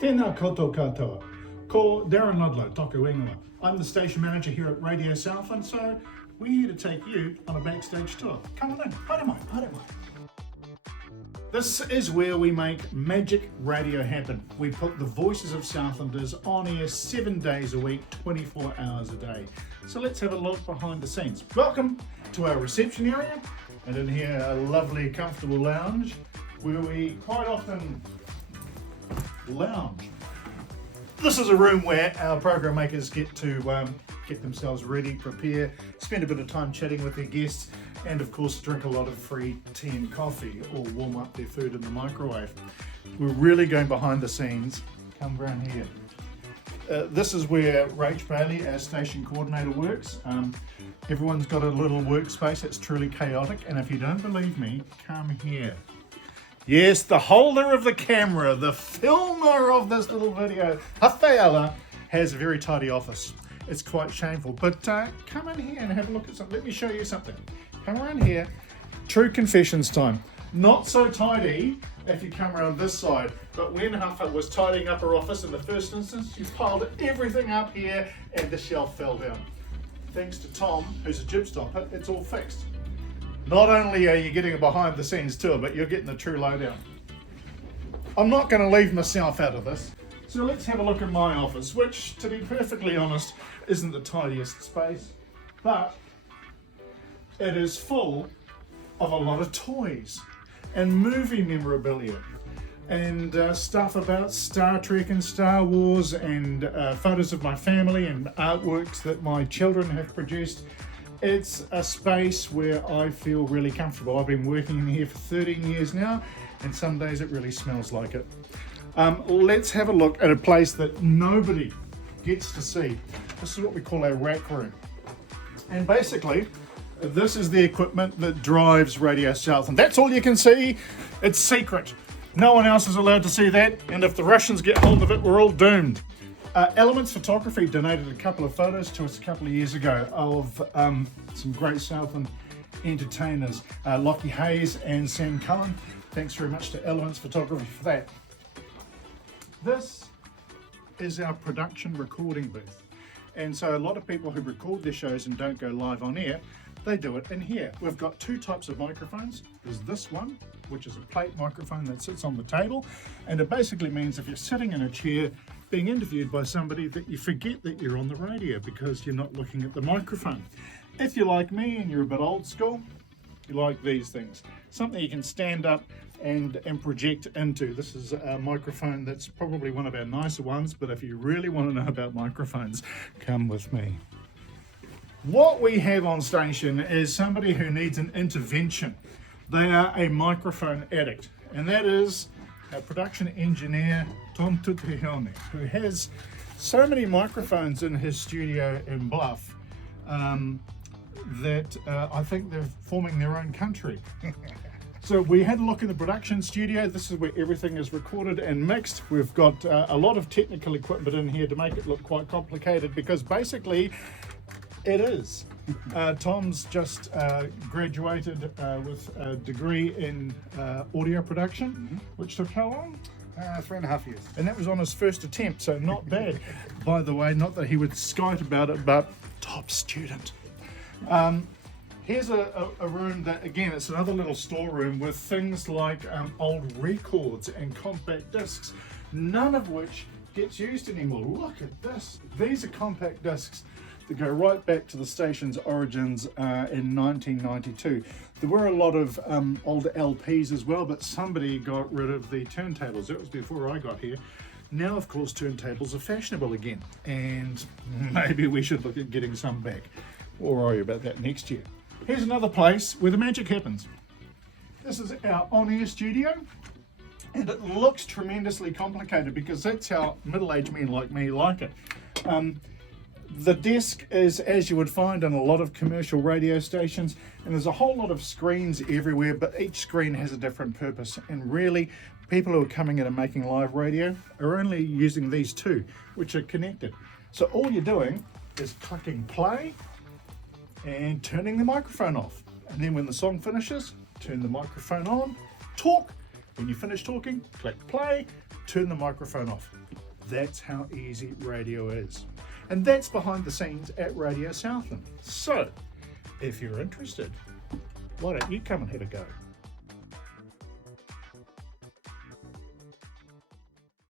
Tēnā koutou katoa. Ko Darren Ludlow, toku ingoa. I'm the station manager here at Radio Southland, so we're here to take you on a backstage tour. Come on in, haere mai. This is where we make magic radio happen. We put the voices of Southlanders on air 7 days a week, 24 hours a day. So let's have a look behind the scenes. Welcome to our reception area, and in here a lovely comfortable lounge where we quite often lounge. This is a room where our program makers get to get themselves ready, prepare, spend a bit of time chatting with their guests, and of course drink a lot of free tea and coffee or warm up their food in the microwave. We're really going behind the scenes. Come around here. This is where Rach Bailey, our station coordinator, works. Everyone's got a little workspace. It's truly chaotic, and if you don't believe me, come here. Yes, the holder of the camera, the filmer of this little video, Hawhiala, has a very tidy office. It's quite shameful, but come in here and have a look at something. Let me show you something. Come around here. True confessions time. Not so tidy if you come around this side, but when Hawha was tidying up her office in the first instance, she piled everything up here and the shelf fell down. Thanks to Tom, who's a jib stopper, it's all fixed. Not only are you getting a behind the scenes tour, but you're getting the true lowdown. I'm not going to leave myself out of this. So let's have a look at my office, which, to be perfectly honest, isn't the tidiest space, but it is full of a lot of toys and movie memorabilia and stuff about Star Trek and Star Wars and photos of my family and artworks that my children have produced. It's a space where I feel really comfortable. I've been working in here for 13 years now, and some days it really smells like it. Let's have a look at a place that nobody gets to see. This is what we call our rack room. And basically, this is the equipment that drives Radio Southland. That's all you can see. It's secret. No one else is allowed to see that, and if the Russians get hold of it, we're all doomed. Elements Photography donated a couple of photos to us a couple of years ago of some great Southland entertainers, Lockie Hayes and Sam Cullen. Thanks very much to Elements Photography for that. This is our production recording booth. And so a lot of people who record their shows and don't go live on air, they do it in here. We've got two types of microphones. There's this one, which is a plate microphone that sits on the table. And it basically means if you're sitting in a chair being interviewed by somebody that you forget that you're on the radio because you're not looking at the microphone. If you're like me and you're a bit old school, you like these things. Something you can stand up and project into. This is a microphone that's probably one of our nicer ones, but if you really want to know about microphones, come with me. What we have on station is somebody who needs an intervention. They are a microphone addict, and that is our production engineer, Tom Tutehione, who has so many microphones in his studio in Bluff that I think they're forming their own country. So we had a look in the production studio. This is where everything is recorded and mixed. We've got a lot of technical equipment in here to make it look quite complicated because basically it is. Tom's just graduated with a degree in audio production, which took how long? 3.5 years. And that was on his first attempt, so not bad. By the way, not that he would skite about it, but top student. Here's a room that, again, it's another little storeroom with things like old records and compact discs, none of which gets used anymore. Look at this. These are compact discs that go right back to the station's origins in 1992. There were a lot of old LPs as well, but somebody got rid of the turntables. That was before I got here. Now, of course, turntables are fashionable again, and maybe we should look at getting some back. We'll worry about that next year. Here's another place where the magic happens. This is our Onair studio, and it looks tremendously complicated because that's how middle-aged men like me like it. The desk is as you would find on a lot of commercial radio stations, and there's a whole lot of screens everywhere, but each screen has a different purpose. And really, people who are coming in and making live radio are only using these two, which are connected. So all you're doing is clicking play and turning the microphone off. And then when the song finishes, turn the microphone on, talk. When you finish talking, click play, turn the microphone off. That's how easy radio is. And that's behind the scenes at Radio Southland. So, if you're interested, why don't you come and have a go?